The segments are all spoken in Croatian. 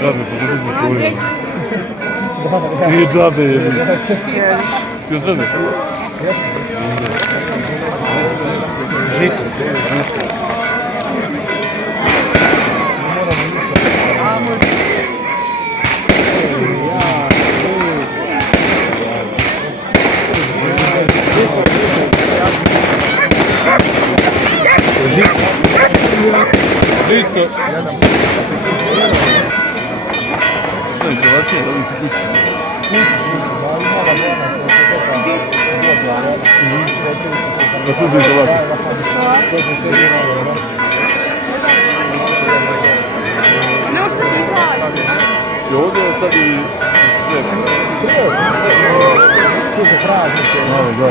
džabe, pa da budu tvoje. Nije džabe, jebi. Ti još džabe? Žito. Žito. Što je kovačije, da li se kući? Na tu zvi kovačije. Si ovdje sad i... Malo, da.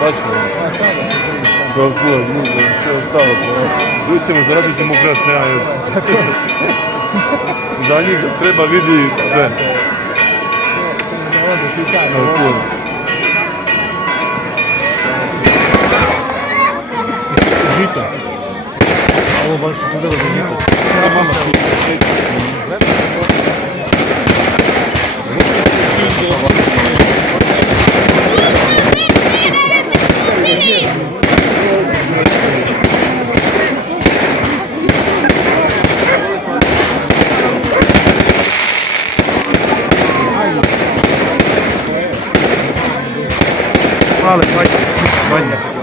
Sad ćemo. Kao kula, sve ostalo. Vidjet ćemo, zaradit ćemo ukrast, nema još. Za njih treba vidi sve. Kao kula. Žito. Ovo baš što ti delo za žito. Hvala, hvala.